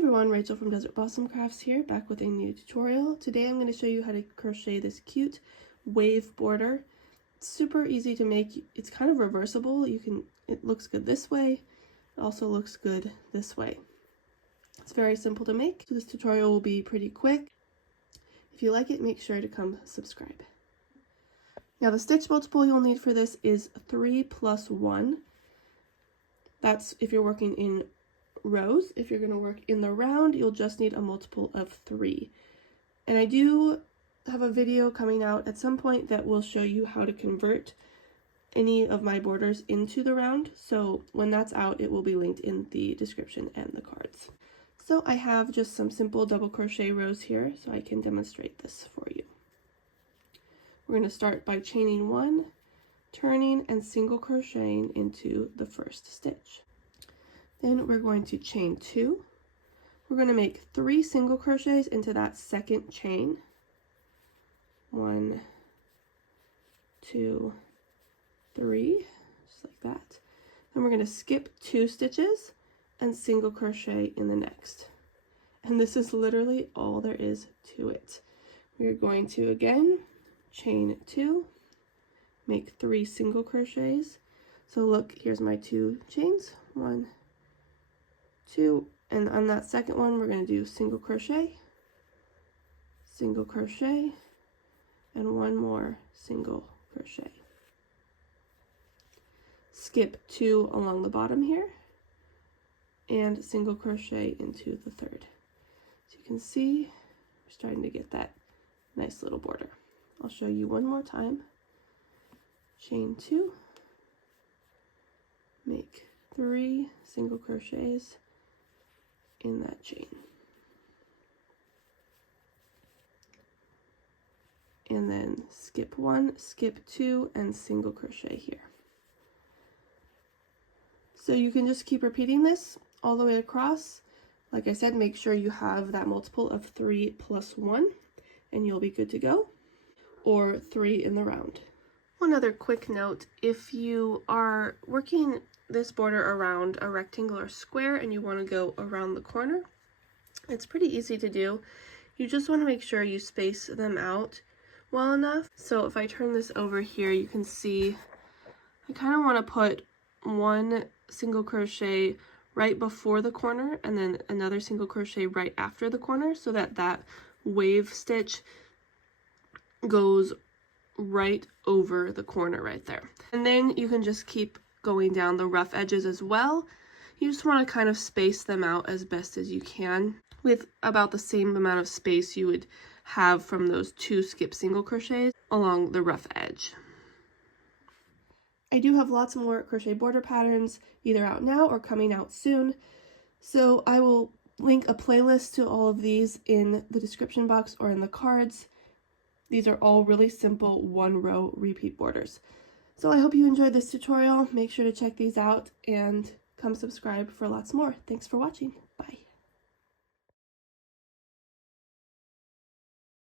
Everyone, Rachel from Desert Blossom Crafts here, back with a new tutorial. Today I'm going to show you how to crochet this cute wave border. It's super easy to make. It's kind of reversible. It looks good this way. It also looks good this way. It's very simple to make. So this tutorial will be pretty quick. If you like it, make sure to come subscribe. Now the stitch multiple you'll need for this is 3 plus 1. That's if you're working in rows. If you're going to work in the round, you'll just need a multiple of 3. And I do have a video coming out at some point that will show you how to convert any of my borders into the round. So when that's out, it will be linked in the description and the cards. So I have just some simple double crochet rows here so I can demonstrate this for you. We're going to start by chaining 1, turning and single crocheting into the first stitch. Then we're going to chain 2. We're going to make 3 single crochets into that second chain. 1, 2, 3, just like that. Then we're going to skip 2 stitches and single crochet in the next. And this is literally all there is to it. We're going to again chain 2, make 3 single crochets. So look, here's my 2 chains. 1, 2, and on that second one we're going to do single crochet, and 1 more single crochet. Skip 2 along the bottom here and single crochet into the third. So you can see we're starting to get that nice little border. I'll show you one more time. Chain 2, make 3 single crochets in that chain, and then skip 1, skip 2, and single crochet here. So you can just keep repeating this all the way across. Like I said, make sure you have that multiple of 3 plus 1 and you'll be good to go, or 3 in the round. One other quick note, if you are working this border around a rectangle or square and you want to go around the corner, it's pretty easy to do. You just want to make sure you space them out well enough. So if I turn this over here, you can see I kind of want to put 1 single crochet right before the corner and then another single crochet right after the corner, so that that wave stitch goes right over the corner right there. And then you can just keep going down the rough edges as well. You just want to kind of space them out as best as you can, with about the same amount of space you would have from those 2 skip single crochets along the rough edge. I do have lots more crochet border patterns either out now or coming out soon, so I will link a playlist to all of these in the description box or in the cards. These are all really simple 1-row repeat borders. So I hope you enjoyed this tutorial. Make sure to check these out and come subscribe for lots more. Thanks for watching.